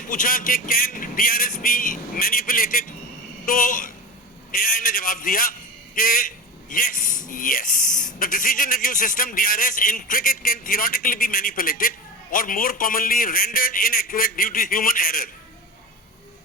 से पूछा कि कैन डीआरएस बी मैनिपुलेटेड, तो एआई ने जवाब दिया कि yes, the decision review system DRS in cricket can theoretically be manipulated or more commonly rendered inaccurate due to human error,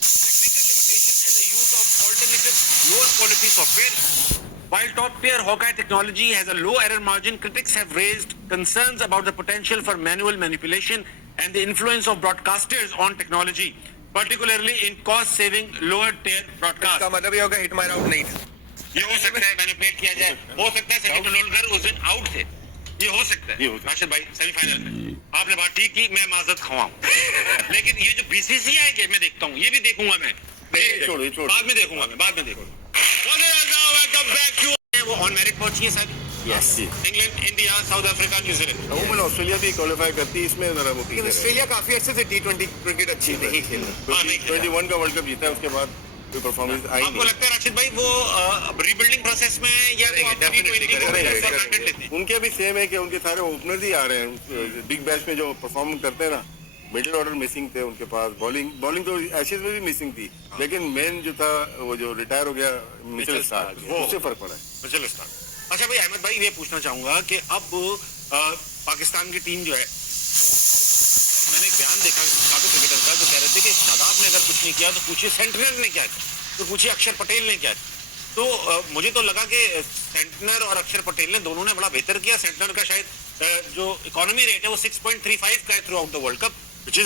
technical limitations and the use of alternative lower quality software. While top tier Hawkeye technology has a low error margin, critics have raised concerns about the potential for manual manipulation and the influence of broadcasters on technology, particularly in cost saving lower tier broadcast. इसका मतलब ये होगा hit मार out नहीं था। ये हो सकता है मैनिपुलेट किया जाए, हो सकता है सचिन तेंदुलकर उस दिन आउट थे, ये हो सकता है। राशिद भाई सेमीफाइनल में आपने बात ठीक की, मैं माजरत खवाऊं, लेकिन ये जो बीसीसीआई के मैं देखता हूँ, ये भी देखूंगा मैं, बाद में देखूंगा मैं, बाद में देखूंगा। वो ऑन मेरिट पहुंची है sir. Yes, England, India, south Africa, New Zealand. अमूमन ऑस्ट्रेलिया भी क्वालिफाई करती है इसमें जरा वो, लेकिन ऑस्ट्रेलिया काफी अच्छे से टी20 क्रिकेट अच्छी नहीं खेला। 21 का वर्ल्ड कप जीता है, उसके बाद कोई परफॉर्मेंस आई आपको लगता है राशिद भाई वो रीबिल्डिंग प्रोसेस में है या उनके भी सेम है कि उनके सारे ओपनर्स ही आ रहे हैं बिग बैश में जो परफॉर्म करते हैं ना, मिडिल ऑर्डर मिसिंग थे उनके पास, बॉलिंग तो एशेज में भी मिसिंग थी, लेकिन मेन जो था वो जो रिटायर हो गया मिचेल स्टार्क, उससे फर्क पड़ा है। Mitchell Starc. अच्छा भाई अहमद भाई ये पूछना चाहूंगा कि अब पाकिस्तान की टीम जो है, मैंने एक बयान देखा काफी क्रिकेटर का, जो कह रहे थे कि शादाब ने अगर कुछ नहीं किया तो पूछिए सेंटनर ने क्या किया, तो पूछिए अक्षर पटेल ने क्या किया। तो मुझे तो लगा कि सेंटनर और अक्षर पटेल ने दोनों ने बड़ा बेहतर किया। सेंटनर का शायद जो इकोनॉमी रेट है वो 6.35 का है throughout the world cup.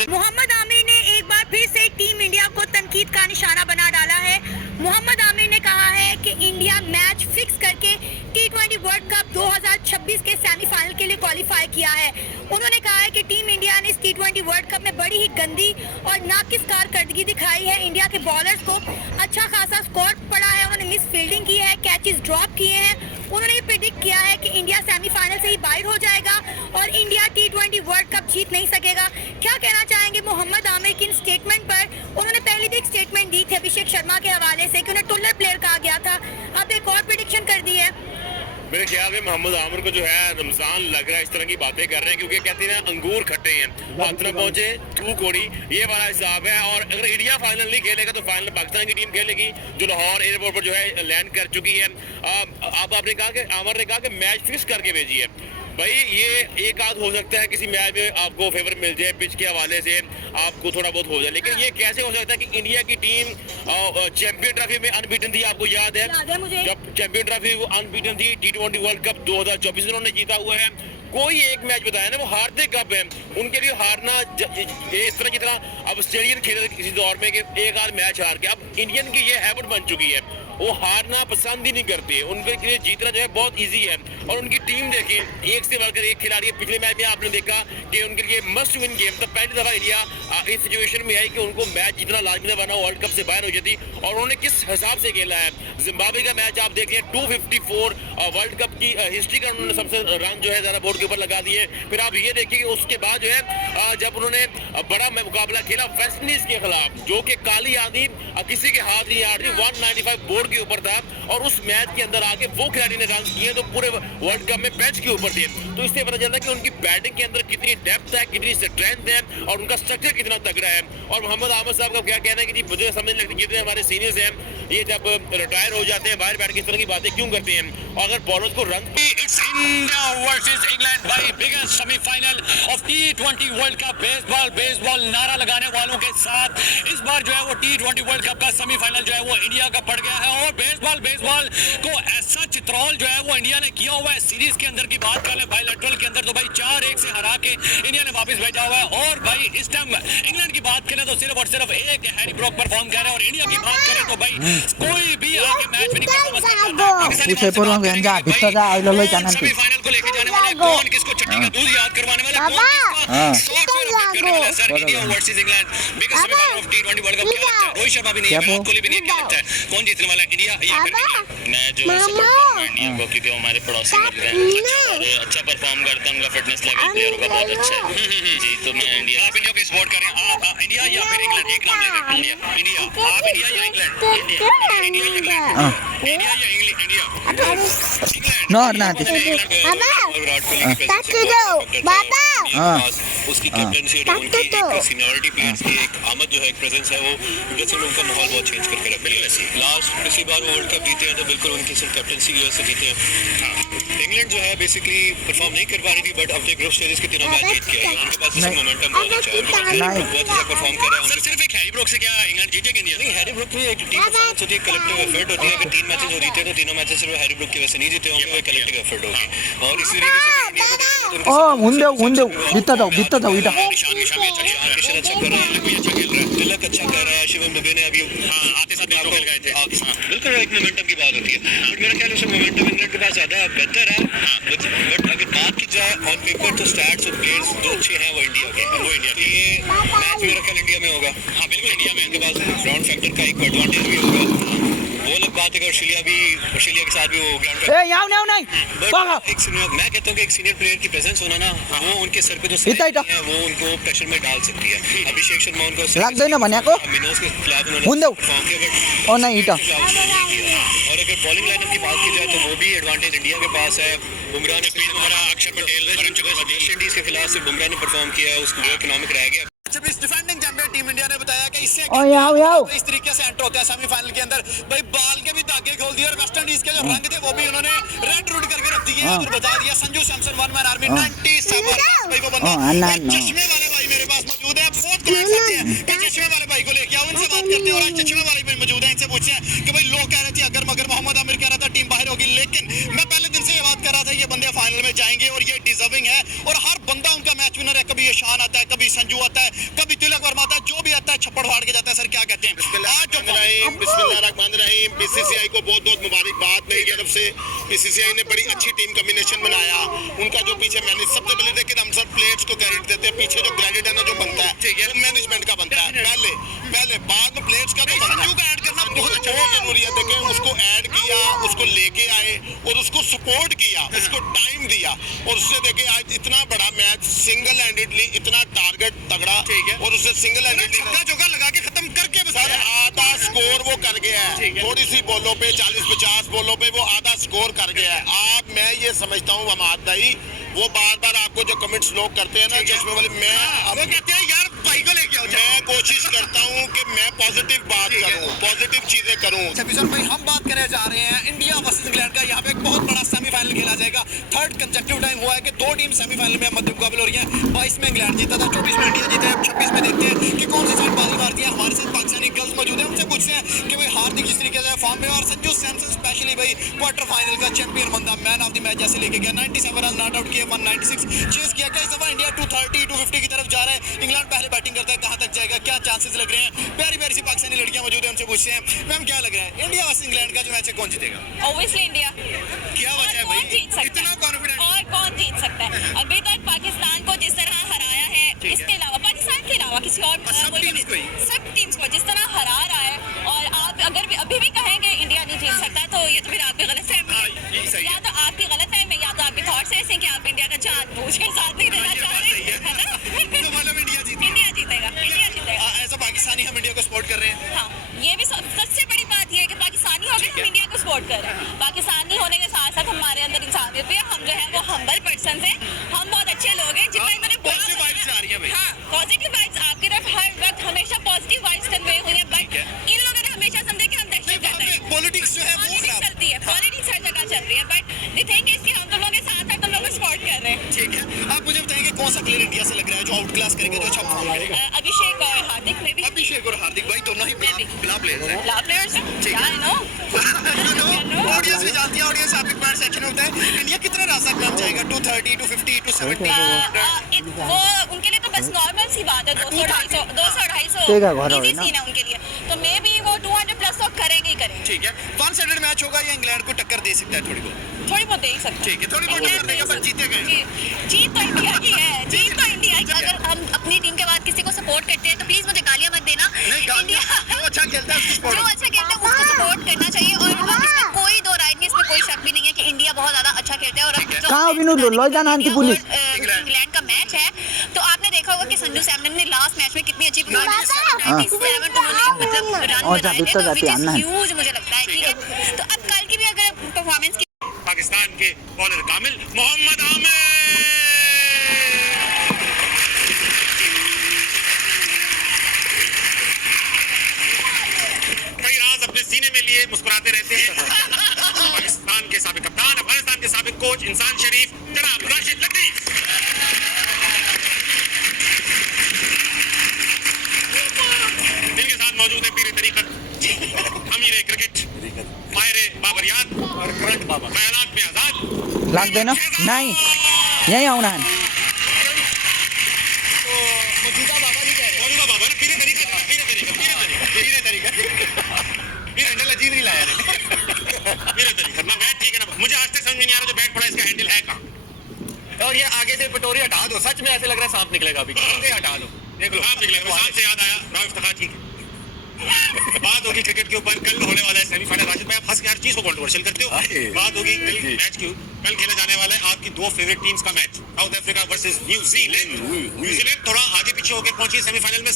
Mohammad Amir ने एक बार फिर से टीम इंडिया को तनकीद का निशाना बना डाला है। मोहम्मद आमिर ने कहा है कि इंडिया मैच फिक्स करके टी20 वर्ल्ड कप 2026 के सेमीफाइनल के लिए क्वालिफाई किया है। उन्होंने कहा है कि टीम इंडिया ने इस टी20 वर्ल्ड कप में बड़ी ही गंदी और नाकिस कारकर्दगी दिखाई है। इंडिया के बॉलर्स को अच्छा खासा स्कोर पड़ा है, उन्होंने मिस फील्डिंग की है, कैचेस ड्रॉप किए हैं। उन्होंने ये प्रेडिक्ट किया है कि इंडिया सेमीफाइनल से ही बाहर हो जाएगा और इंडिया टी20 वर्ल्ड कप जीत नहीं सकेगा। क्या कहना चाहेंगे मोहम्मद आमिर की इन स्टेटमेंट पर? उन्होंने पहले भी एक स्टेटमेंट दी थी अभिषेक शर्मा के हवाले से कि उन्हें टुल्लर प्लेयर कहा गया था, अब एक और प्रेडिक्शन कर दी है। मेरे ख्याल में मोहम्मद आमिर को जो है रमजान लग रहा है, इस तरह की बातें कर रहे हैं, क्योंकि कहते हैं अंगूर खट्टे हैं, हाथ में पहुंचे थू कोड़ी, ये वाला हिसाब है। और अगर इंडिया फाइनल नहीं खेलेगा तो फाइनल पाकिस्तान की टीम खेलेगी, जो लाहौर एयरपोर्ट पर जो है लैंड कर चुकी है। आपने कहा कि आमिर ने कहा कि मैच फिक्स करके भेजी है। भाई ये एक आध हो सकता है किसी मैच में आपको फेवर मिल जाए, पिच के हवाले से आपको थोड़ा बहुत हो जाए, लेकिन ये कैसे हो सकता है कि इंडिया की टीम चैंपियन ट्रॉफी में अनबीटन थी? आपको याद है जब चैंपियन ट्रॉफी वो अनबीटन थी, टी20 वर्ल्ड कप 2024 उन्होंने जीता हुआ है। कोई एक मैच बताया ना, वो हारते कब है? उनके लिए हारना इस तरह की तरह अब ऑस्ट्रेलियन खेले किसी दौर में कि एक आध मैच हार के, अब इंडियन की ये हैबिट बन चुकी है, वो हारना पसंद ही नहीं करते। उनके लिए जीतना जो है बहुत इजी है। और उनकी टीम देखें, एक से बढ़कर एक खिलाड़ी है। पिछले मैच में आपने देखा कि उनके लिए मस्ट विन गेम था, पहली दफा इंडिया इस सिचुएशन में आई कि उनको मैच जीतना लाजमी बना, वर्ल्ड कप से बाहर हो जाती। और उन्होंने किस हिसाब से खेला है। जिम्बाब्वे का मैच आप देखिए 254 वर्ल्ड कप की हिस्ट्री का उन्होंने सबसे रन जो है ज़्यादा बोर्ड के ऊपर लगा दिए। फिर आप ये देखिए कि उसके बाद जो है जब उन्होंने बड़ा मुकाबला खेला वेस्ट इंडीज के खिलाफ, जो कि काली आंधी किसी के हाथ नहीं आ रही, 195 बोर्ड के ऊपर था, और उस मैच के अंदर आके वो खिलाड़ी ने रन किए तो पूरे वर्ल्ड कप में बेंच के ऊपर थे। तो इससे पता चलता है कि उनकी बैटिंग के अंदर कितनी डेप्थ है, कितनी स्ट्रेंथ है और उनका स्ट्रक्चर कितना तगड़ा है। और मोहम्मद आमिर साहब का क्या कहना है कि जी मुझे समझ लगता है जितने हमारे सीनियर्स हैं ये जब रिटायर हो जाते हैं बाहर बैठ के इस तरह की बातें क्यों करते हैं, और अगर बॉलर्स को run India versus England by biggest semi-final of T20 World Cup baseball नारा लगाने वालों के साथ इस बार जो है वो T20 वर्ल्ड कप का सेमीफाइनल जो है वो इंडिया का पड़ गया है। और बेसबॉल को ऐसा चित्रौल जो है वो इंडिया ने किया हुआ है। सीरीज के अंदर की बात कर ले बायलैटरल के अंदर तो भाई 4-1 से हरा के इंडिया ने वापस भेजा हुआ है। और भाई इस टाइम इंग्लैंड की बात करें तो सिर्फ और सिर्फ एक हैरी ब्रॉक परफॉर्म कर रहा है, और इंडिया की बात करें तो भाई कोई भी आगे मैच नहीं सेमीफाइनल को लेके जाने वाला है, कौन किसको चट्टी का दूध याद करवाने वाला है, कौन किसको करने वाला है। Sir India versus England biggest semifinal of T20 world cup, क्या लगता है? रोहित शर्मा भी नहीं है, विराट कोहली भी नहीं है, क्या लगता है कौन जीतने वाला है, इंडिया या फिर इंग्लैंड? मैं जो सपोर्ट करूंगा इंडिया को, क्योंकि वो हमारे पड़ोसी मुल्क हैं, अच्छा परफॉर्म करते हैं, उनका फिटनेस लेवल प्लेयरों का बहुत अच्छा है जी। तो मैं इंडिया, आप इंडिया को सपोर्ट कर रहे हैं? इंडिया या फिर इंग्लैंड? एक नाम ले लें, इंडिया। आप इंडिया या इंग्लैंड? इंडिया या इंग्लैंड? इंडिया या England? No, not. Virat Kohli की उसकी कैप्टनसी और उनकी एक सीनियरिटी प्लेयर्स की एक आमद जो है एक प्रेजेंस है वो ड्रेसिंग रूम का माहौल बहुत चेंज करके रख दिया है। लास्ट पिछली बार वो वर्ल्ड कप जीते हैं तो बिल्कुल उनकी सिर्फ कैप्टनसी की वजह से जीते हैं। इंग्लैंड जो है बेसिकली परफॉर्म नहीं कर पा रही थी बट अपने ग्रुप स्टेजेस के तीनों मैच जीत के आई है। उनके पास इसका मोमेंटम बहुत अच्छा है, बहुत अच्छा परफॉर्म कर रहा है। सिर्फ एक हैरी ब्रूक से क्या इंग्लैंड जीतेगी? नहीं, हैरी ब्रूक भी एक टीम परफॉर्मेंस होती है, कलेक्टिव एफर्ट होती है। अगर 3 मैचेस हो जीते तो तीनों मैचेस सिर्फ हैरी ब्रूक की वजह से नहीं जीते होंगे, वो कलेक्टिव एफर्ट होगी। और इसी तरीके से इंडिया को देखें तो ಮುಂದೆ ಬಿತ್ತದವು ಇಟ निशान के शामी अच्छा कर रहा है, भी अच्छा खेल रहा है, तिलक अच्छा कर रहा है, शिवम दुबे ने अभी आते साथ मैच खेल गए थे। बिल्कुल एक मोमेंटम की बात होती है बट मेरा ख्याल है उसका मोमेंटम इंग्लैंड के पास ज़्यादा बेहतर है। बट अगर बात की जाए ऑन पेपर तो स्टैट्स और प्लेयर्स जो अच्छे हैं वो इंडिया के, वो इंडिया के। ये मैच मेरा ख्याल इंडिया में होगा। हाँ बिल्कुल इंडिया में, इनके पास ग्राउंड फैक्टर का एक एडवांटेज भी होगा। वो अलग बात है कि ऑस्ट्रेलिया के साथ भी वो ग्राउंड ಏ ಯಾವ ಯಾವ ನಾಯಿ ಬಾಗ एक सीनियर, मैं कहता हूँ कि एक सीनियर प्लेयर की प्रेजेंस होना ना वो उनके सर पे जो इतना ही तो। है वो उनको प्रेशर में डाल सकती है। अभिषेक शर्मा उनको लग गई ना मन्याको मिनोज के खिलाफ ಮುಂದೆ उन्होंने परफॉर्म किया ओ नहीं इटा और अगर बॉलिंग लाइनअप की बात की जाए तो वो भी एडवांटेज इंडिया के पास है। बुमराह ने हमारा अक्षर पटेल वेस्ट इंडीज के खिलाफ सिर्फ बुमराह ने परफॉर्म किया, उसको वो इकोनॉमिक रह गया। जब इस डिफेंडिंग चैंपियन टीम इंडिया ने बताया कि इससे ओ याओ याओ इस तरीके से एंटर होते हैं सेमीफाइनल के अंदर, भाई बाल के भी धागे खोल दिए और वेस्ट इंडीज के जो रंग थे वो भी उन्होंने रेड रूट करके रख दिए और बता दिया Sanju Samson one man army 97 भाई वो बंदा चश्मे वाले भाई मेरे पास मौजूद है। बहुत कमेंट्स आते हैं कि चश्मे वाले भाई को लेके आओ, इनसे बात करते हैं और आज चश्मे वाले भाई मौजूद हैं, इनसे पूछते हैं कि भाई लोग कह रहे थे अगर मगर मोहम्मद आमिर कह रहा था टीम बाहर होगी, लेकिन मैं पहले दिन से ये बात कर रहा था ये बंदे फाइनल में जाएंगे और ये डिजर्विंग है और हर बंदा उनका मैच विनर है। कभी ईशान आता है, कभी संजू आता है, कभी तिलक वर्मा आता है, जो भी आता है छप्पड़ फाड़ के जाता है। सर क्या कहते हैं? बिस्मिल्लाहिर्रहमानिर्रहीम। बीसीसीआई को बहुत बहुत मुबारकबाद मेरी तरफ से। बीसीसीआई ने बड़ी अच्छी टीम कॉम्बिनेशन बनाया। उनका जो पीछे मैनेज सबसे पहले देखिए हम सब प्लेयर्स को क्रेडिट देते हैं, पीछे जो क्रेडिट है ना जो बनता है ठीक है मैनेजमेंट का बनता है पहले बाद में प्लेयर्स का तो संजू का ऐड करना बहुत अच्छा जरूरी है। देखें उसको ऐड किया, उसको लेके आए और उसको सपोर्ट किया, उसको टाइम दिया और उससे देखे आज इतना बड़ा मैच सिंगल हैंडेडली इतना टारगेट तगड़ा ठीक है और उससे सिंगल हैंडेडली छक्का चौका लगा के खत्म करके सर आधा स्कोर वो कर गया है। थोड़ी सी बॉलों पे 40-50 बॉलों पे वो आधा स्कोर कर गया है। आप मैं ये समझता हूँ हमाद भाई वो बार बार आपको जो कमेंट्स लोग करते हैं ना चश्मे वाले मैं वो कहते हैं यार भाई को लेके आओ। मैं कोशिश करता हूँ कि मैं पॉजिटिव बात करूँ, पॉजिटिव चीजें करूँ। छब्बीस भाई हम बात करने जा रहे हैं इंडिया वर्सेस इंग्लैंड का। यहाँ पे एक बहुत बड़ा सेमीफाइनल खेला जाएगा। थर्ड कंसेक्यूटिव टाइम हुआ है कि 2 टीम सेमीफाइनल में मध्य मुकाबले हो रही है। 22 में इंग्लैंड जीता था, 24 में इंडिया जीता है, 26 में देखते हैं कि कौन सी साइड बाजी मारती है। हमारे साथ पाकिस्तानी गर्ल्स मौजूद है, उनसे पूछते हैं कि भाई हार्दिक किस तरीके से फॉर्म में और संजू सैमसन स्पेशली भाई क्वार्टर फाइनल का चैंपियन बंदा मैन ऑफ द मैच जैसे लेके गया 97 रन नॉट आउट किए 196 चेस किया। क्या इस दफा इंडिया 230 250 की तरफ जा रहा है? इंग्लैंड पहले बैटिंग करता है, कहां तक जाएगा, क्या चांसेस लग रहे हैं? प्यारी प्यारी सी पाकिस्तानी लड़कियां मौजूद है, उनसे पूछते हैं मैम क्या लग रहा है इंडिया वर्सेस इंग्लैंड का जो मैच है कौन जीतेगा? Obviously India. क्या वजह है कौन भाई जीत सकता इतना है? कॉन्फिडेंट? और कौन जीत सकता है? अभी तक पाकिस्तान को जिस तरह हराया है, इसके अलावा पाकिस्तान के अलावा किसी और सब टीम्स को ही? सब टीम्स को जिस तरह हरा रहा है और आप अगर भी अभी भी कहेंगे इंडिया नहीं जीत सकता तो ये तो फिर आपकी गलतफहमी है। या तो आपकी गलतफहमी या तो आपके थॉट्स ऐसे हैं कि आप इंडिया का जानबूझकर साथ नहीं देना चाह रहे हैं, है ना? तो मतलब इंडिया जीतेगी? इंडिया जीतेगा, इंडिया जीतेगा। ऐसा पाकिस्तानी हम इंडिया को सपोर्ट कर रहे हैं। हाँ, ये भी सबसे बड़ी बात ये है कि पाकिस्तानी हो गए हम इंडिया को सपोर्ट कर रहे हैं। पाकिस्तानी होने के साथ साथ हमारे अंदर इंसानियत भी है, हम जो है वो हम्बल पर्सन हैं, हम बहुत अच्छे लोग हैं जिनका मैंने पॉजिटिव वाइब्स आ रही हैं भाई। हाँ, पॉजिटिव वाइब्स आपकी तरफ हर वक्त हमेशा पॉजिटिव वाइब्स कन्वे हुई है। बट इन लोगों ने हमेशा समझे कि हम दहशतगर्द हैं। पॉलिटिक्स जो है वो पॉलिटिक्स चलती है, पॉलिटिक्स हर जगह चल रही है बट द थिंग इज कि हम तुम लोगों के साथ हैं, तुम लोग को सपोर्ट कर रहे हैं। ठीक है आप मुझे बताएंगे कौन सा प्लेयर इंडिया से लग रहा है जो आउट क्लास करेगा, जो अच्छा परफॉर्म करेगा? अभिषेक और हार्दिक में भी अभिषेक और हार्दिक भाई दोनों ही बिला प्लेयर्स हैं। ला प्लेयर्स हैं। आई नो ऑडियंस भी जानती है, ऑडियंस आपके कमेंट सेक्शन में होता है इंडिया कितना रास्ता कम जाएगा 230 250 270 वो उनके लिए तो बस नॉर्मल सी बात है 200 250 ठीक है, घर इजी होगी ना। सीन है उनके लिए तो मे बी वो 200 प्लस तो करेंगे ही करेंगे। ठीक है वन साइडेड मैच होगा या इंग्लैंड को टक्कर दे सकता है थोड़ी बहुत? थोड़ी बहुत दे ही सकते ठीक है थोड़ी बहुत टक्कर देगा पर जीतेगा ही। जीत तो इंडिया की है, जीत तो इंडिया की। अगर हम अपनी टीम के बाद किसी को सपोर्ट करते हैं तो प्लीज मुझे गालियां मत देना। इंडिया जो अच्छा खेलता है उसको जो अच्छा खेलता है उसको सपोर्ट करना चाहिए और इसमें कोई दो राय नहीं, इसमें कोई शक भी नहीं है कि इंडिया बहुत ज्यादा अच्छा खेलता है। और अब जो कहाँ विनोद लॉय जाना आंटी पुलिस इंग्लैंड का मैच है तो आपने देखा होगा कि संजू सैमसन ने लास्ट मैच में कितनी अच्छी परफॉर्मेंस मतलब रन बनाए थे, तो which is huge मुझे लगता है। ठीक है तो अब कल की भी अगर परफॉर्मेंस की पाकिस्तान के बॉलर कामिल मोहम्मद आमिर मुस्कुराते रहते हैं। पाकिस्तान के साबिक कप्तान, अफगानिस्तान के साबिक कोच इंसान शरीफ, जनाब राशिद लकड़ी। इनके साथ मौजूद है पीर तरीकत, अमीर क्रिकेट, माहिर बाबरियात और करंट बाबा, ख्यालात में आजाद। लाग्दैन नाही यहीँ आउन मौजूदा बाबा नहीं कह रहे, मौजूदा बाबा ना, पीर तरीकत, फिर हैंडल अजीब नहीं लाया ना बैट ठीक है ना। मुझे आज तक समझ में नहीं आ रहा जो बैट पड़ा इसका हैंडल है कहाँ। और ये आगे से पटोरी हटा दो, सच में ऐसे लग रहा है सांप निकलेगा अभी, हटा दो, देख लो सांप निकलेगा। सांप से याद आया, राव इफ्तिखार ठीक है। बात होगी क्रिकेट के ऊपर, कल होने वाला है सेमीफाइनल। राशिद भाई आप हंस के हर चीज को कंट्रोवर्शियल करते हो। बात होगी कल मैच की, कल खेला जाने वाला है आपकी दो फेवरेट टीम्स का match, south Africa versus New Zealand. New Zealand थोड़ा आगे पीछे होकर पहुंची सेमीफाइनल में।